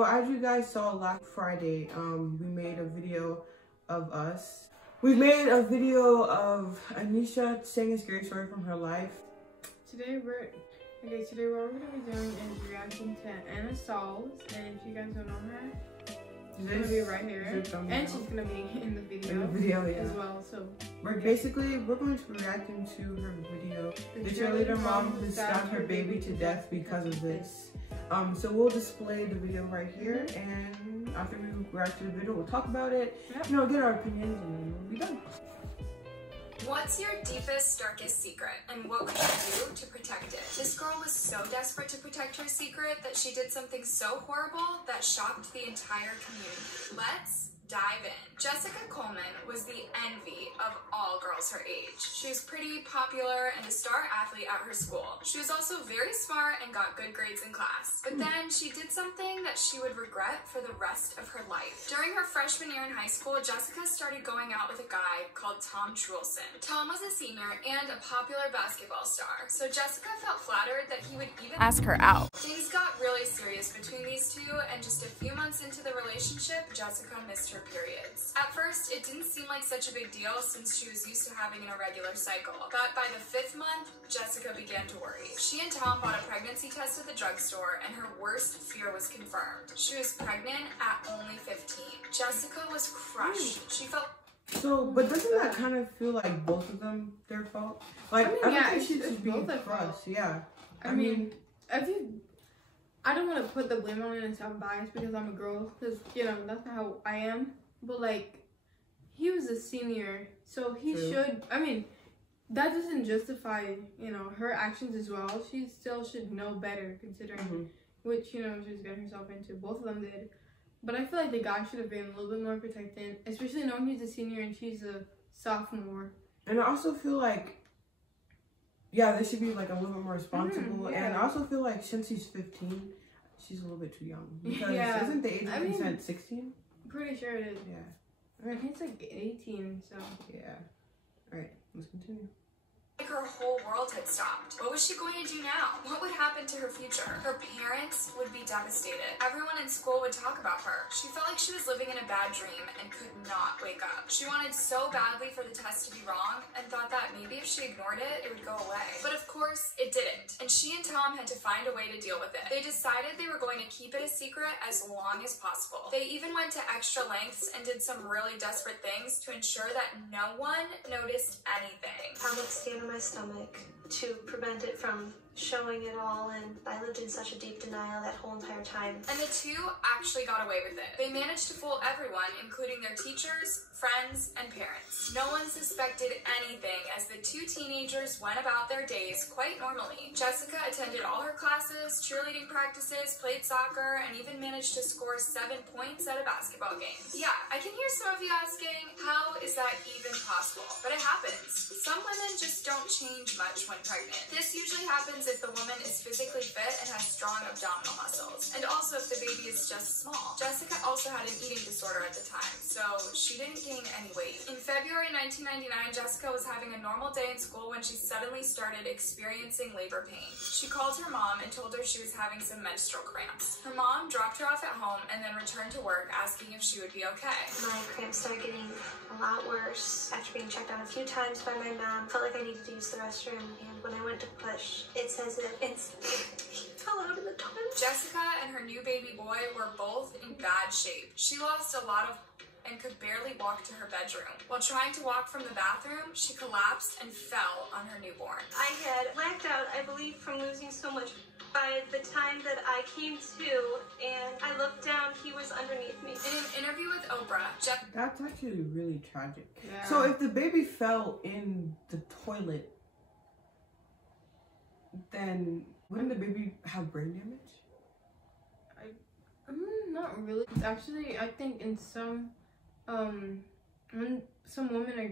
So as you guys saw last Friday, we made a video of us. We made a video of Anisha saying a scary story from her life. Today what we're gonna be doing is reacting to Anna Solves, and if you guys don't know her, she's gonna be right here, and she's gonna be in the video, as well. So we're going to be reacting to her video. The cheerleader mom who stabbed her baby to death because of this. So we'll display the video right here, and after we react to the video, we'll talk about it. You know, get our opinions, and then we'll be done. What's your deepest, darkest secret, and what would you do to protect it? This girl was so desperate to protect her secret that she did something so horrible that shocked the entire community. Let's dive in. Jessica Coleman was the envy of all girls her age. She was pretty, popular, and a star athlete at her school. She was also very smart and got good grades in class. But then she did something that she would regret for the rest of her life. During her freshman year in high school, Jessica started going out with a guy called Tom Trulson. Tom was a senior and a popular basketball star, so Jessica felt flattered that he would even ask her out. Things got really serious between these two, and just a few months into the relationship, Jessica missed her periods. At first, it didn't seem like such a big deal since she was used to having an irregular cycle, but by the 5th month, Jessica began to worry. She and Tom bought a pregnancy test at the drugstore, and her worst fear was confirmed. She was pregnant at only 15. Jessica was crushed. She felt but doesn't that kind of feel like both of them their fault? Like, I don't think she should be crushed. Yeah. I mean, I don't want to put the blame on it and sound biased because I'm a girl, because, you know, that's not how I am. But, like, he was a senior, so he should, I mean, that doesn't justify, you know, her actions as well. She still should know better, considering which, you know, she was getting herself into. Both of them did. But I feel like the guy should have been a little bit more protected, especially knowing he's a senior and she's a sophomore. And I also feel like, yeah, they should be, like, a little bit more responsible. And I also feel like since he's 15, she's a little bit too young. Because isn't the age of consent 16? Pretty sure it is. Yeah. I think it's like 18, so. Yeah. Alright, let's continue. her whole world had stopped. What was she going to do now? What would happen to her future? Her parents would be devastated. Everyone in school would talk about her. She felt like she was living in a bad dream and could not wake up. She wanted so badly for the test to be wrong and thought that maybe if she ignored it, it would go away. But of course, it didn't. And she and Tom had to find a way to deal with it. They decided they were going to keep it a secret as long as possible. They even went to extra lengths and did some really desperate things to ensure that no one noticed anything. I would stand on my stomach to prevent it from showing it all, and I lived in such a deep denial that whole entire time. And the two actually got away with it. They managed to fool everyone, including their teachers, friends, and parents. No one suspected anything as the two teenagers went about their days quite normally. Jessica attended all her classes, cheerleading practices, played soccer, and even managed to score 7 points at a basketball game. Yeah, I can hear some of you asking, how is that even possible? But it happens. Some women just don't change much when pregnant. This usually happens if the woman is physically fit and has strong abdominal muscles, and also if the baby is just small. Jessica also had an eating disorder at the time, so she didn't gain any weight. In February 1999, Jessica was having a normal day in school when she suddenly started experiencing labor pain. She called her mom and told her she was having some menstrual cramps. Her mom dropped her off at home and then returned to work asking if she would be okay. My cramps started getting a lot worse after being checked out a few times by my mom. Felt like I needed to use the restroom, and when I went to push, it says it fell out in the toilet. Jessica and her new baby boy were both in bad shape. She lost a lot of and could barely walk to her bedroom. While trying to walk from the bathroom, she collapsed and fell on her newborn. I had blacked out, I believe, from losing so much. By the time that I came to and I looked down, he was underneath me. In an interview with Oprah, That's actually really tragic. Yeah. So if the baby fell in the toilet, then wouldn't the baby have brain damage? Not really. Actually, I think in some when some women is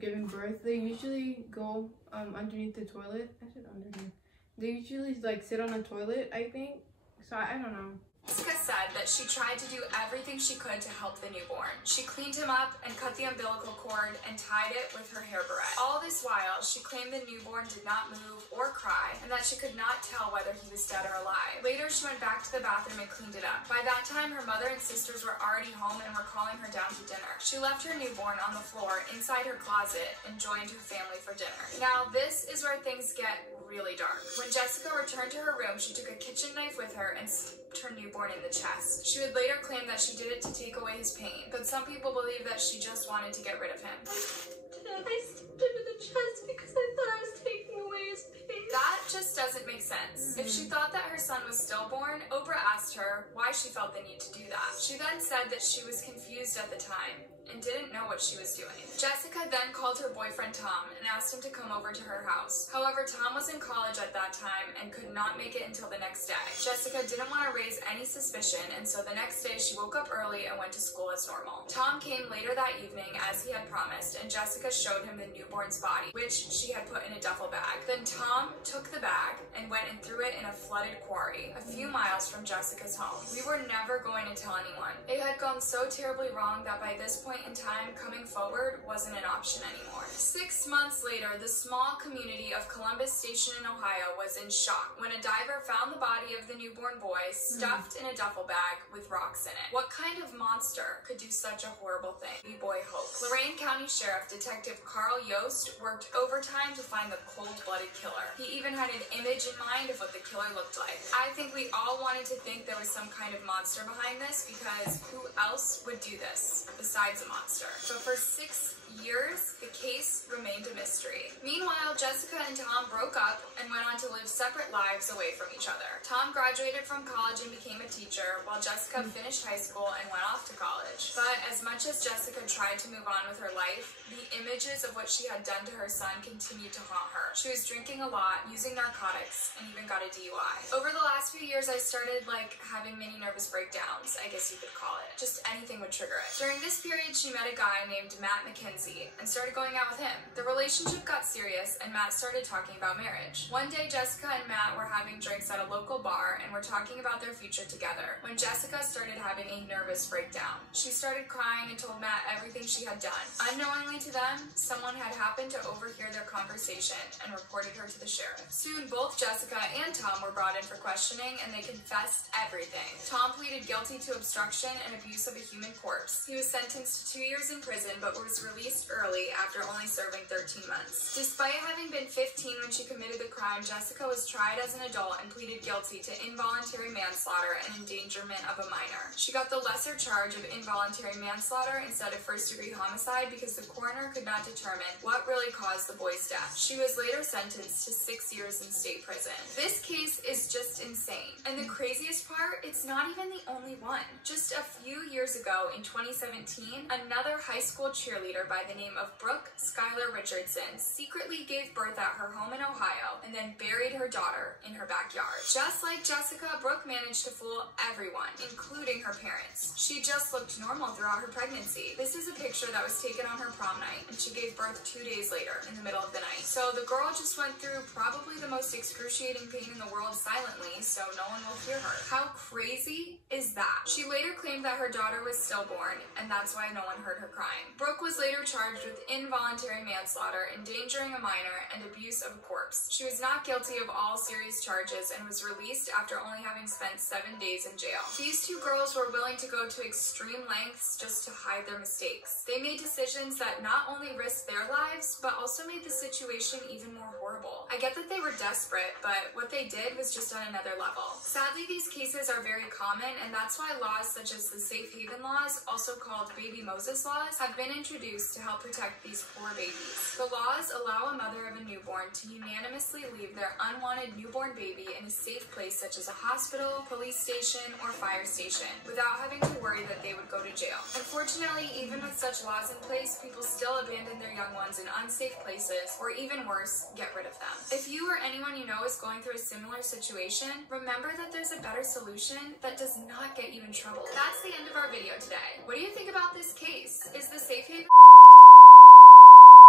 giving birth, they usually go underneath the toilet. I said underneath. They usually like sit on a toilet, I think. So I don't know. Jessica said that she tried to do everything she could to help the newborn. She cleaned him up and cut the umbilical cord and tied it with her hair barrette. All this while, she claimed the newborn did not move or cry and that she could not tell whether he was dead or alive. Later, she went back to the bathroom and cleaned it up. By that time, her mother and sisters were already home and were calling her down to dinner. She left her newborn on the floor inside her closet and joined her family for dinner. Now, this is where things get really dark. When Jessica returned to her room, she took a kitchen knife with her and stabbed her newborn in the chest. She would later claim that she did it to take away his pain, but some people believe that she just wanted to get rid of him. I stabbed him in the chest because I thought I was taking away his pain. That just doesn't make sense. If she thought that her son was stillborn, Oprah asked her why she felt the need to do that. She then said that she was confused at the time and didn't know what she was doing. Jessica then called her boyfriend Tom and asked him to come over to her house. However, Tom was in college at that time and could not make it until the next day. Jessica didn't want to raise any suspicion, and so the next day she woke up early and went to school as normal. Tom came later that evening as he had promised, and Jessica showed him the newborn's body, which she had put in a duffel bag. Then Tom took the bag and went and threw it in a flooded quarry a few miles from Jessica's home. We were never going to tell anyone. It had gone so terribly wrong that by this point in time, coming forward wasn't an option anymore. 6 months later, the small community of Columbus Station in Ohio was in shock when a diver found the body of the newborn boy stuffed in a duffel bag with rocks in it. What kind of monster could do such a horrible thing? Baby boy Hope. Lorain County Sheriff Detective Carl Yost worked overtime to find the cold-blooded killer. He even had an image in mind of what the killer looked like. I think we all wanted to think there was some kind of monster behind this, because who else would do this besides a monster? But for 6 years, the case remained a mystery. Meanwhile, Jessica and Tom broke up and went on to live separate lives away from each other. Tom graduated from college and became a teacher, while Jessica finished high school and went off to college. But as much as Jessica tried to move on with her life, the images of what she had done to her son continued to haunt her. She was drinking a lot, using narcotics, and even got a DUI. Over the last few years, I started having mini nervous breakdowns, I guess you could call it. Just anything would trigger it. During this period, she met a guy named Matt McKenzie and started going out with him. The relationship got serious and Matt started talking about marriage. One day, Jessica and Matt were having drinks at a local bar and were talking about their future together when Jessica started having a nervous breakdown. She started crying and told Matt everything she had done. Unknowingly to them, someone had happened to overhear their conversation and reported her to the sheriff. Soon, both Jessica and Tom were brought in for questioning and they confessed everything. Tom pleaded guilty to obstruction and abuse of a human corpse. He was sentenced to 2 years in prison but was released early after only serving 13 months. Despite having been 15 when she committed the crime, Jessica was tried as an adult and pleaded guilty to involuntary manslaughter and endangerment of a minor. She got the lesser charge of involuntary manslaughter instead of first-degree homicide because the coroner could not determine what really caused the boy's death. She was later sentenced to 6 years in state prison. This case is just insane. And the craziest part, it's not even the only one. Just a few years ago in 2017, another high school cheerleader by the name of Brooke Skylar Richardson secretly gave birth at her home in Ohio and then buried her daughter in her backyard. Just like Jessica, Brooke managed to fool everyone, including her parents. She just looked normal throughout her pregnancy. This is a picture that was taken on her prom night, and she gave birth 2 days later in the middle of the night. So the girl just went through probably the most excruciating pain in the world silently, so no one will hear her. How crazy is that? She later claimed that her daughter was stillborn, and that's why no one heard her crying. Brooke was later charged with involuntary manslaughter, endangering a minor, and abuse of a corpse. She was not guilty of all serious charges and was released after only having spent 7 days in jail. These two girls were willing to go to extreme lengths just to hide their mistakes. They made decisions that not only risked their lives, but also made the situation even more horrible. I get that they were desperate, but what they did was just on another level. Sadly, these cases are very common, and that's why laws such as the Safe Haven laws, also called Baby Moses laws, have been introduced to help protect these poor babies. The laws allow a mother of a newborn to unanimously leave their unwanted newborn baby in a safe place such as a hospital, police station, or fire station, without having to worry that they would go to jail. Unfortunately, even with such laws in place, people still abandon their young ones in unsafe places, or even worse, get rid of them. If you or anyone you know is going through a similar situation, remember that there's a better solution that does not get you in trouble. That's the end of our video today. What do you think about this case? Is the Safe Haven...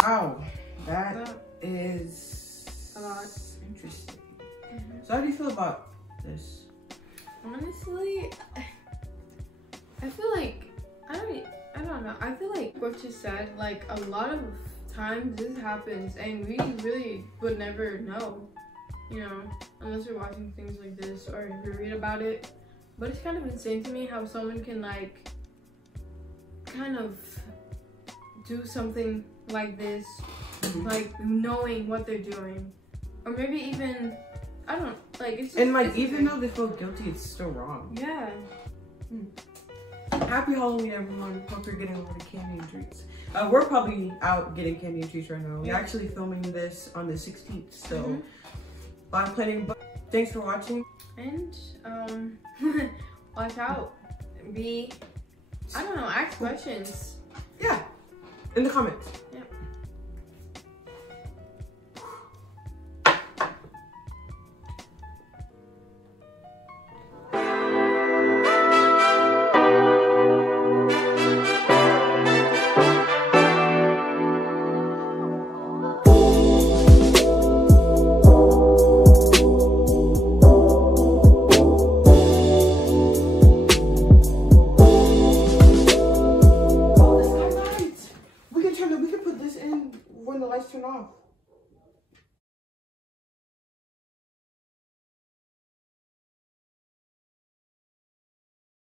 Wow, that is a lot. interesting. So how do you feel about this? Honestly, I feel like I don't know. I feel like what you said, like a lot of times this happens and we really would never know, you know, unless we're watching things like this or we read about it. But it's kind of insane to me how someone can like kind of do something like this, like knowing what they're doing, or maybe even I don't like. It's just, and like even though they feel guilty, it's still wrong. Yeah. Happy Halloween, everyone. Hope you're getting a lot of candy and treats. We're probably out getting candy and treats right now. We're actually filming this on the 16th, so I'm planning. But thanks for watching. And watch out. I don't know, ask questions. Yeah, in the comments. Yep. We can put this in when the lights turn off.